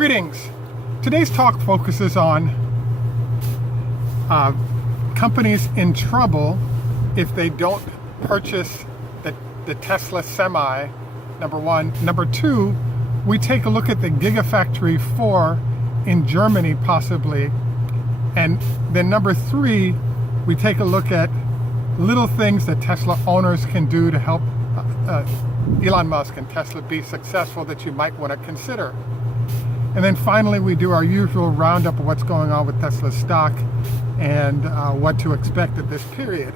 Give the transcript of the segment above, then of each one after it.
Greetings. Today's talk focuses on companies in trouble if they don't purchase the Tesla Semi, number one. Number two, we take a look at the Gigafactory 4 in Germany possibly. And then number three, we take a look at little things that Tesla owners can do to help Elon Musk and Tesla be successful that you might want to consider. And then finally, we do our usual roundup of what's going on with Tesla stock and what to expect at this period.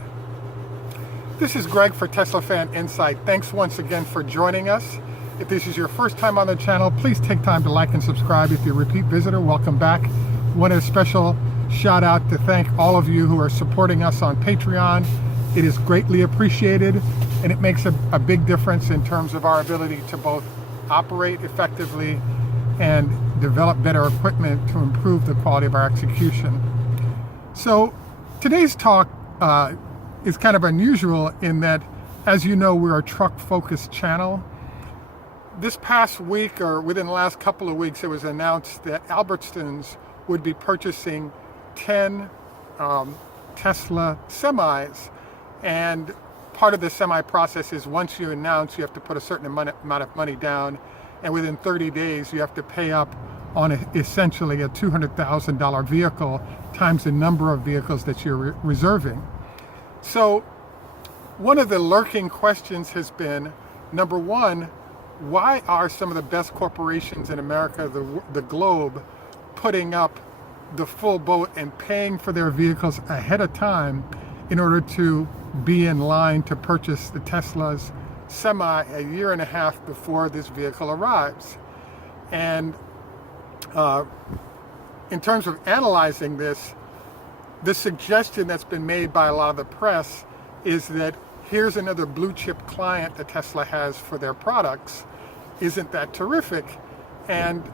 This is Greg for Teslafaninsight. Thanks once again for joining us. If this is your first time on the channel, please take time to like and subscribe. If you're a repeat visitor, welcome back. Want a special shout out to thank all of you who are supporting us on Patreon. It is greatly appreciated, and it makes a big difference in terms of our ability to both operate effectively and develop better equipment to improve the quality of our execution. So today's talk is kind of unusual in that, as you know, we're a truck-focused channel. This past week, or within the last couple of weeks, it was announced that Albertsons would be purchasing 10 Tesla semis. And part of the semi process is once you announce, you have to put a certain amount of money down, and within 30 days you have to pay up on essentially a $200,000 vehicle times the number of vehicles that you're reserving. So one of the lurking questions has been, number one, why are some of the best corporations in America, the globe, putting up the full boat and paying for their vehicles ahead of time in order to be in line to purchase the Tesla's Semi a year and a half before this vehicle arrives? And in terms of analyzing this, the suggestion that's been made by a lot of the press is that here's another blue chip client that Tesla has for their products. Isn't that terrific? And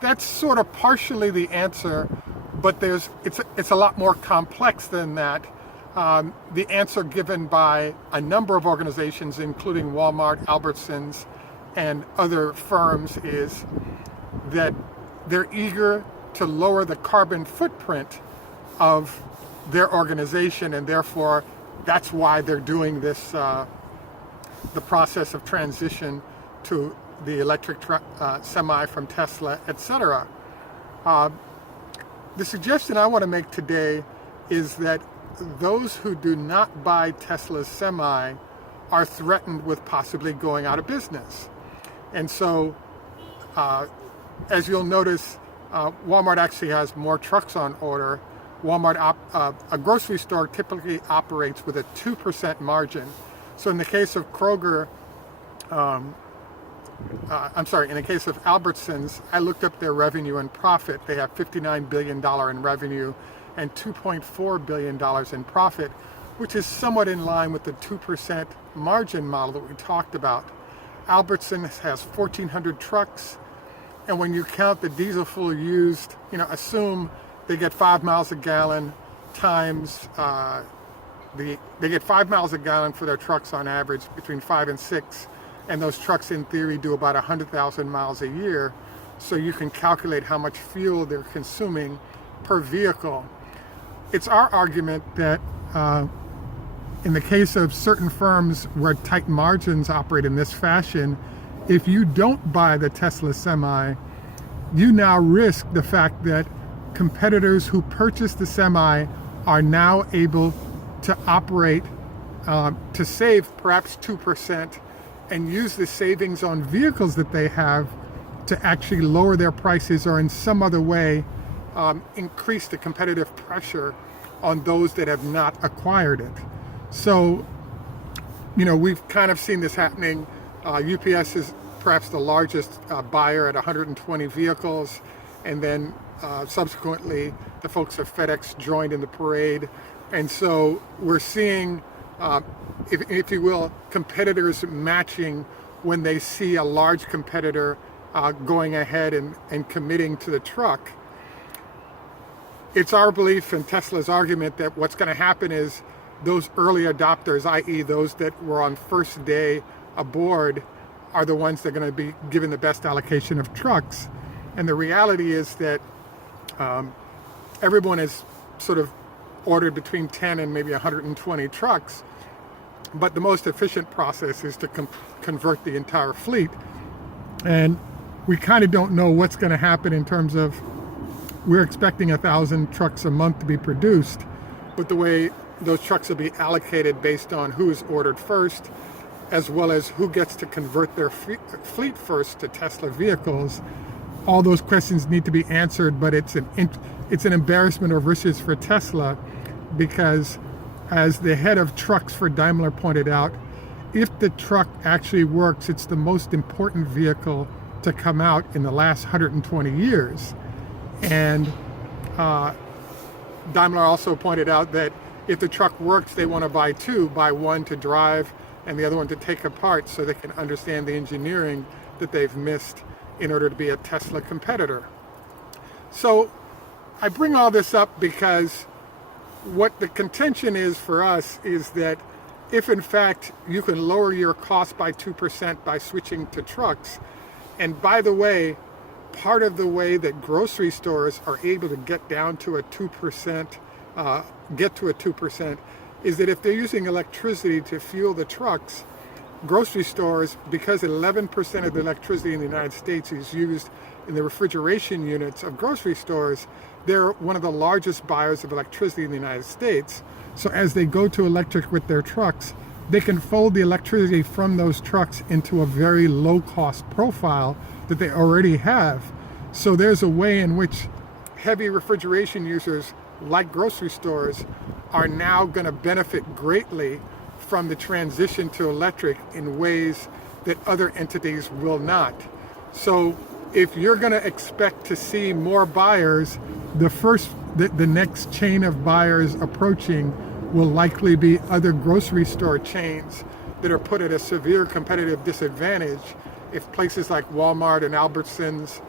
that's sort of partially the answer, but it's a lot more complex than that. The answer given by a number of organizations, including Walmart, Albertsons, and other firms, is that they're eager to lower the carbon footprint of their organization, and therefore that's why they're doing this, the process of transition to the electric semi from Tesla, etc. The suggestion I want to make today is that those who do not buy Tesla's Semi are threatened with possibly going out of business. And so, as you'll notice, Walmart actually has more trucks on order. Walmart, a grocery store typically operates with a 2% margin. So in the case of Kroger, in the case of Albertsons, I looked up their revenue and profit. They have $59 billion in revenue and $2.4 billion in profit, which is somewhat in line with the 2% margin model that we talked about. Albertsons has 1,400 trucks, and when you count the diesel fuel used, assume they get 5 miles a gallon times, they get 5 miles a gallon for their trucks on average, between 5 and 6, and those trucks in theory do about 100,000 miles a year, so you can calculate how much fuel they're consuming per vehicle. It's our argument that in the case of certain firms where tight margins operate in this fashion, if you don't buy the Tesla Semi, you now risk the fact that competitors who purchase the Semi are now able to operate to save perhaps 2% and use the savings on vehicles that they have to actually lower their prices or in some other way increase the competitive pressure on those that have not acquired it. So, we've kind of seen this happening. UPS is perhaps the largest buyer at 120 vehicles, and then subsequently the folks at FedEx joined in the parade. And so we're seeing, if you will, competitors matching when they see a large competitor going ahead and committing to the truck. It's our belief and Tesla's argument that what's going to happen is those early adopters, i.e. those that were on first day aboard, are the ones that are going to be given the best allocation of trucks. And the reality is that everyone has sort of ordered between 10 and maybe 120 trucks, but the most efficient process is to convert the entire fleet. And we kind of don't know what's going to happen in terms of, we're expecting 1,000 trucks a month to be produced, but the way those trucks will be allocated based on who is ordered first, as well as who gets to convert their fleet first to Tesla vehicles. All those questions need to be answered, but it's an embarrassment of riches for Tesla, because as the head of trucks for Daimler pointed out, if the truck actually works, it's the most important vehicle to come out in the last 120 years. And Daimler also pointed out that if the truck works, they want to buy two, buy one to drive and the other one to take apart, so they can understand the engineering that they've missed in order to be a Tesla competitor. So I bring all this up because what the contention is for us is that if in fact you can lower your cost by 2% by switching to trucks, and by the way, part of the way that grocery stores are able to get down to a 2%, is that if they're using electricity to fuel the trucks, grocery stores, because 11% of the electricity in the United States is used in the refrigeration units of grocery stores, they're one of the largest buyers of electricity in the United States. So as they go to electric with their trucks, they can fold the electricity from those trucks into a very low cost profile that they already have. So there's a way in which heavy refrigeration users like grocery stores are now going to benefit greatly from the transition to electric in ways that other entities will not. So if you're going to expect to see more buyers, the next chain of buyers approaching will likely be other grocery store chains that are put at a severe competitive disadvantage. If places like Walmart and Albertsons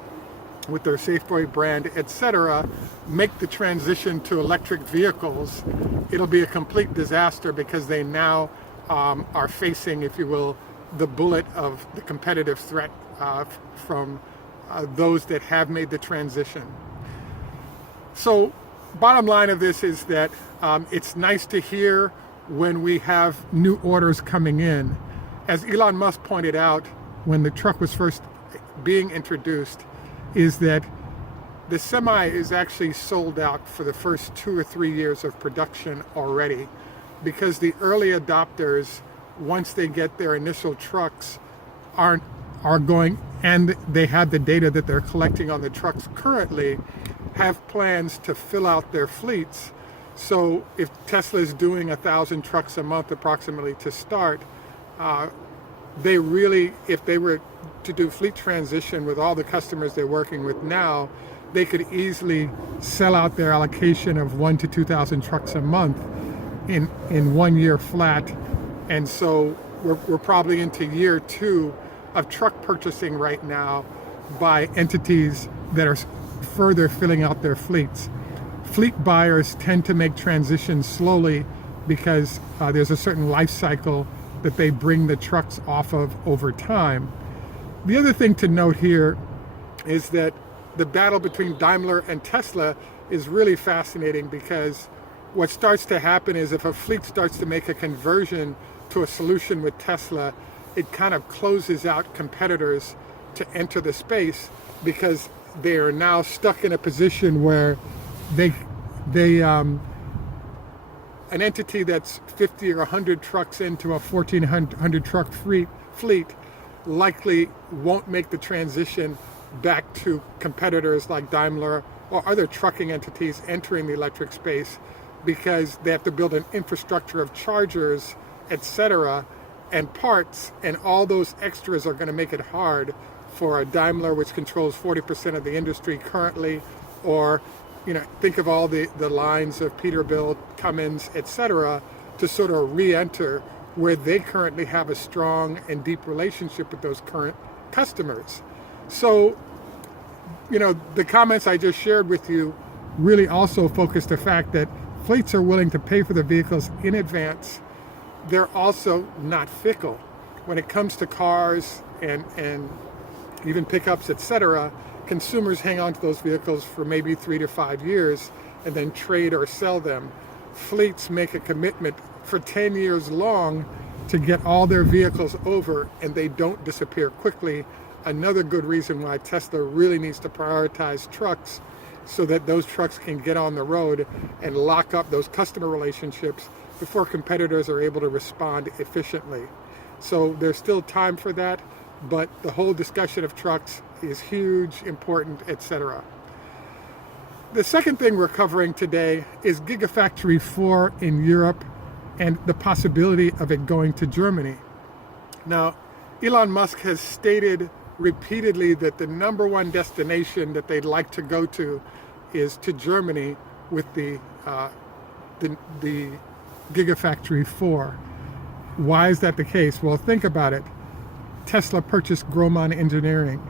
with their Safeway brand, etc., make the transition to electric vehicles, it'll be a complete disaster, because they now are facing, if you will, the bullet of the competitive threat from those that have made the transition. So bottom line of this is that it's nice to hear when we have new orders coming in. As Elon Musk pointed out when the truck was first being introduced, is that the Semi is actually sold out for the first 2 or 3 years of production already, because the early adopters, once they get their initial trucks, are going, and they have the data that they're collecting on the trucks currently, have plans to fill out their fleets. So if Tesla is doing 1,000 trucks a month approximately to start, they really, if they were to do fleet transition with all the customers they're working with now, they could easily sell out their allocation of 1,000 to 2,000 trucks a month in 1 year flat. And so we're probably into year 2 of truck purchasing right now by entities that are further filling out their fleets. Fleet buyers tend to make transitions slowly because there's a certain life cycle that they bring the trucks off of over time. The other thing to note here is that the battle between Daimler and Tesla is really fascinating, because what starts to happen is if a fleet starts to make a conversion to a solution with Tesla, it kind of closes out competitors to enter the space, because they are now stuck in a position where an entity that's 50 or 100 trucks into a 1,400 truck fleet likely won't make the transition back to competitors like Daimler or other trucking entities entering the electric space, because they have to build an infrastructure of chargers, etc., and parts, and all those extras are going to make it hard for a Daimler, which controls 40% of the industry currently, or think of all the lines of Peterbilt, Cummins, etc., to sort of re-enter where they currently have a strong and deep relationship with those current customers. So, the comments I just shared with you really also focus the fact that fleets are willing to pay for the vehicles in advance. They're also not fickle. When it comes to cars and even pickups, etc., consumers hang on to those vehicles for maybe 3 to 5 years and then trade or sell them. Fleets make a commitment for 10 years long to get all their vehicles over, and they don't disappear quickly. Another good reason why Tesla really needs to prioritize trucks, so that those trucks can get on the road and lock up those customer relationships before competitors are able to respond efficiently. So there's still time for that, but the whole discussion of trucks is huge, important, etc. The second thing we're covering today is Gigafactory 4 in Europe and the possibility of it going to Germany. Now, Elon Musk has stated repeatedly that the number one destination that they'd like to go to is to Germany with the Gigafactory 4. Why is that the case? Well, think about it. Tesla purchased Grohmann Engineering,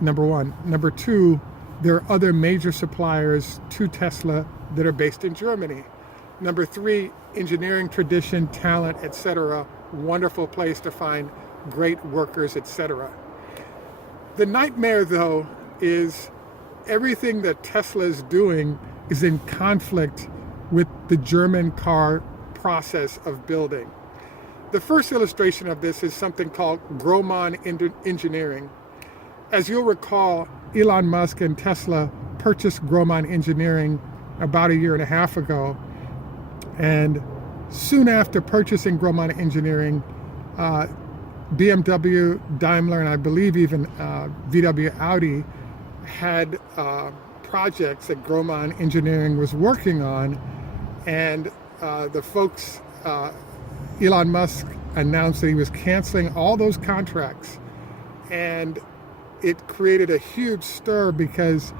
number one. Number two, there are other major suppliers to Tesla that are based in Germany. Number three, engineering tradition, talent, etc. Wonderful place to find great workers, etc. The nightmare, though, is everything that Tesla is doing is in conflict with the German car process of building. The first illustration of this is something called Grohmann engineering. As you'll recall, Elon Musk and Tesla purchased Grohmann engineering about 1.5 years ago. And soon after purchasing Grohmann engineering, BMW, Daimler, and I believe even VW Audi had projects that Grohmann engineering was working on. And the folks, Elon Musk announced that he was canceling all those contracts. And it created a huge stir because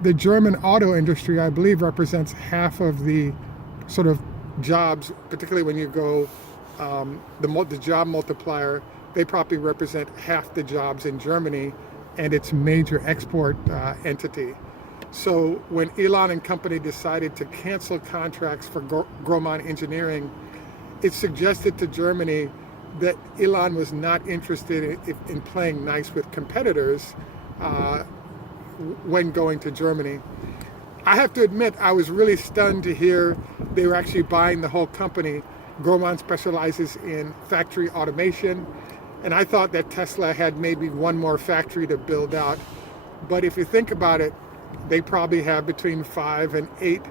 the German auto industry, I believe, represents half of the sort of jobs, particularly when you go the job multiplier. They probably represent half the jobs in Germany and its major export entity. So when Elon and company decided to cancel contracts for Grohmann engineering, it suggested to Germany that Elon was not interested in playing nice with competitors when going to Germany. I have to admit, I was really stunned to hear they were actually buying the whole company. Grohmann specializes in factory automation, and I thought that Tesla had maybe one more factory to build out. But if you think about it, they probably have between 5 and 8,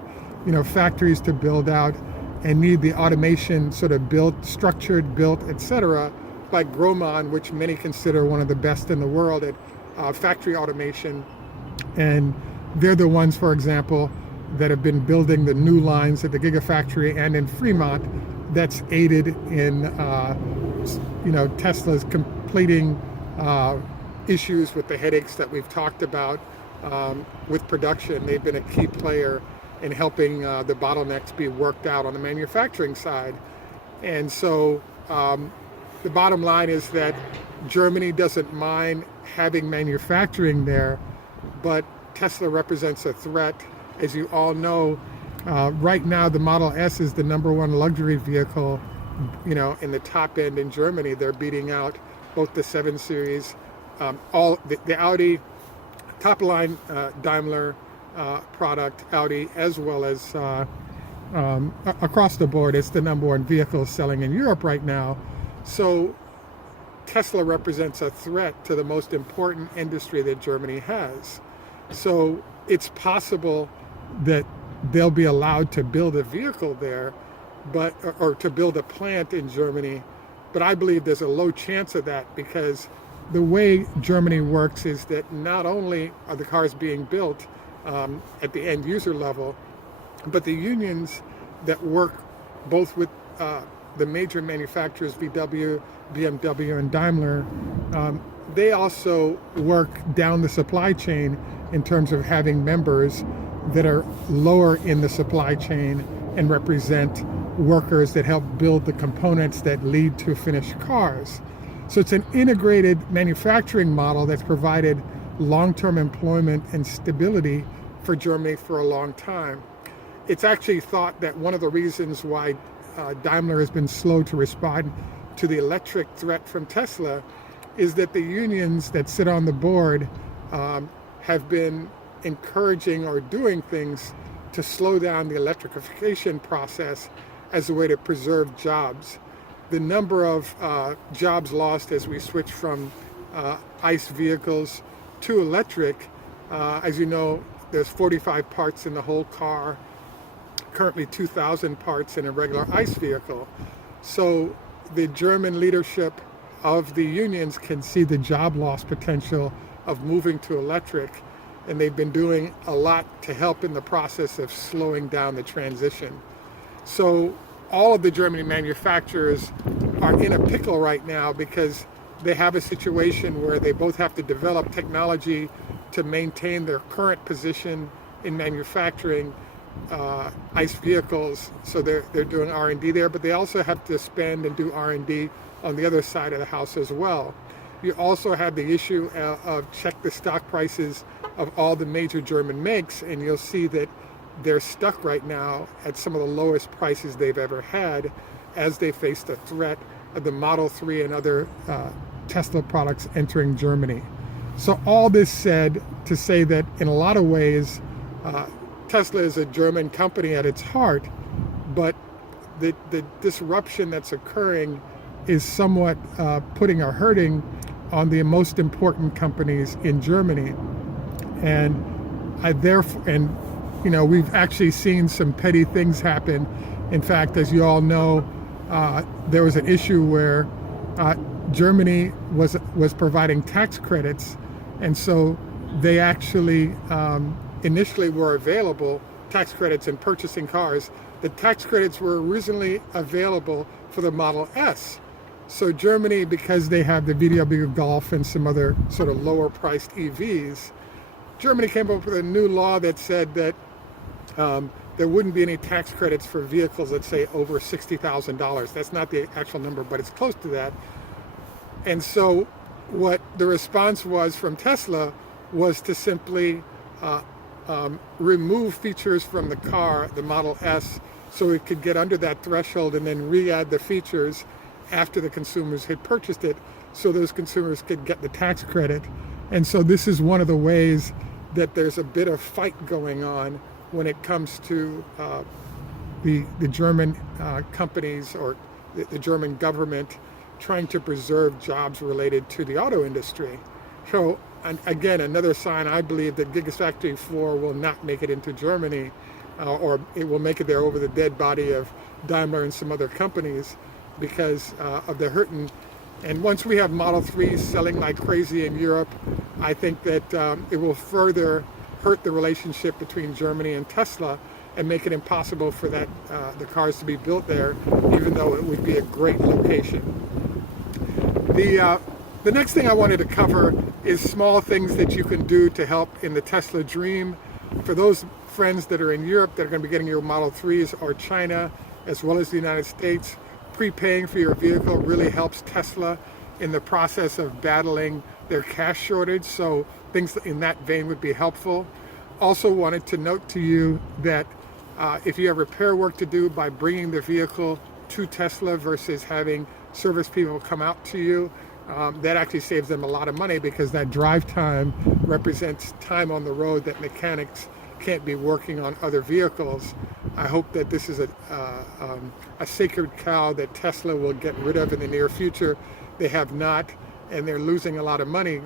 factories to build out, and need the automation sort of built, structured, built, etc., like Grohmann, which many consider one of the best in the world at factory automation. And they're the ones, for example, that have been building the new lines at the Gigafactory and in Fremont that's aided in, Tesla's completing issues with the headaches that we've talked about with production. They've been a key player in helping the bottlenecks be worked out on the manufacturing side. And so the bottom line is that Germany doesn't mind having manufacturing there, but Tesla represents a threat. As you all know, right now the Model S is the number one luxury vehicle, in the top end in Germany. They're beating out both the 7 Series, all the Audi, top line Daimler product, Audi, as well as across the board. It's the number one vehicle selling in Europe right now. So Tesla represents a threat to the most important industry that Germany has. So it's possible that they'll be allowed to build a vehicle there, or to build a plant in Germany. But I believe there's a low chance of that, because the way Germany works is that not only are the cars being built at the end user level, but the unions that work both with the major manufacturers, VW, BMW, and Daimler, they also work down the supply chain in terms of having members that are lower in the supply chain and represent workers that help build the components that lead to finished cars. So it's an integrated manufacturing model that's provided long-term employment and stability for Germany for a long time. It's actually thought that one of the reasons why Daimler has been slow to respond to the electric threat from Tesla is that the unions that sit on the board have been encouraging or doing things to slow down the electrification process as a way to preserve jobs. The number of jobs lost as we switch from ICE vehicles to electric, as you know, there's 45 parts in the whole car, currently 2,000 parts in a regular ICE vehicle. So the German leadership of the unions can see the job loss potential of moving to electric, and they've been doing a lot to help in the process of slowing down the transition. So all of the German manufacturers are in a pickle right now because they have a situation where they both have to develop technology to maintain their current position in manufacturing ICE vehicles. So they're doing R&D there, but they also have to spend and do R&D on the other side of the house as well. You also have the issue of check the stock prices of all the major German makes, and you'll see that they're stuck right now at some of the lowest prices they've ever had as they face the threat of the Model 3 and other Tesla products entering Germany. So all this said to say that in a lot of ways, Tesla is a German company at its heart, but the disruption that's occurring is somewhat putting a hurting on the most important companies in Germany. And we've actually seen some petty things happen. In fact, as you all know, there was an issue where Germany was providing tax credits, and so they actually initially were available, tax credits in purchasing cars. The tax credits were originally available for the Model S. So Germany, because they have the VW Golf and some other sort of lower priced EVs, Germany came up with a new law that said that there wouldn't be any tax credits for vehicles, let's say, over $60,000. That's not the actual number, but it's close to that. And so what the response was from Tesla was to simply remove features from the car, the Model S, so it could get under that threshold and then re-add the features after the consumers had purchased it, so those consumers could get the tax credit. And so this is one of the ways that there's a bit of fight going on when it comes to the German companies or the German government trying to preserve jobs related to the auto industry. So again, another sign I believe that Gigafactory 4 will not make it into Germany, or it will make it there over the dead body of Daimler and some other companies because of the hurting. And once we have Model 3s selling like crazy in Europe, I think that it will further hurt the relationship between Germany and Tesla and make it impossible for the cars to be built there, even though it would be a great location. The next thing I wanted to cover is small things that you can do to help in the Tesla dream. For those friends that are in Europe that are going to be getting your Model 3s, or China, as well as the United States, prepaying for your vehicle really helps Tesla in the process of battling their cash shortage. So things in that vein would be helpful. Also wanted to note to you that if you have repair work to do by bringing the vehicle to Tesla versus having service people come out to you, that actually saves them a lot of money because that drive time represents time on the road that mechanics can't be working on other vehicles. I hope that this is a sacred cow that Tesla will get rid of in the near future. They have not, and they're losing a lot of money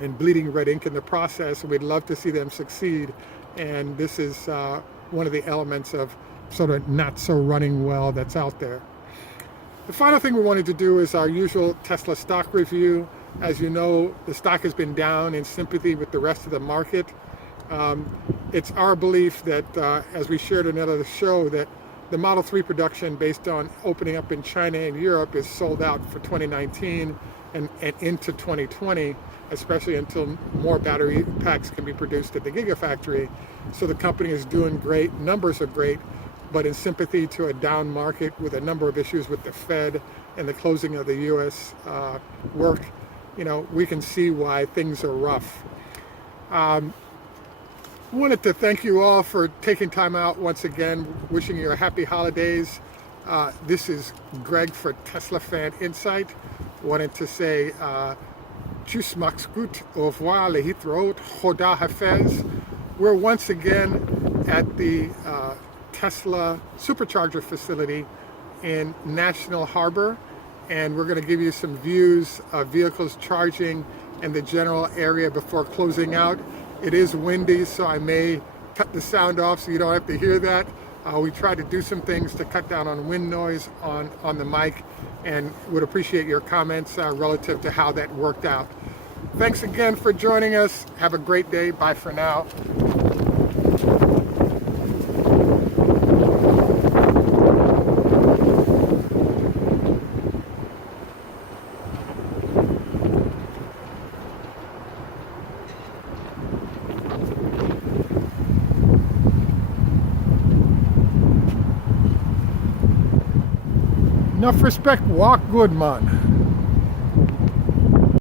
and bleeding red ink in the process. We'd love to see them succeed, and this is one of the elements of sort of not so running well that's out there. The final thing we wanted to do is our usual Tesla stock review. As you know, the stock has been down in sympathy with the rest of the market. It's our belief that, as we shared in another show, that the Model 3 production based on opening up in China and Europe is sold out for 2019 and into 2020, especially until more battery packs can be produced at the Gigafactory. So the company is doing great, numbers are great, but in sympathy to a down market with a number of issues with the Fed and the closing of the U.S. Work, we can see why things are rough. Wanted to thank you all for taking time out once again, wishing you a happy holidays. This is Greg for Teslafaninsight. Wanted to say Tschüss, macht's gut, au revoir, lehitraot, choda hafez. We're once again at the Tesla supercharger facility in National Harbor, and we're going to give you some views of vehicles charging in the general area before closing out. It is windy, so I may cut the sound off so you don't have to hear that. We try to do some things to cut down on wind noise on the mic, and would appreciate your comments relative to how that worked out. Thanks again for joining us. Have a great day. Bye for now. Enough respect, walk good, man.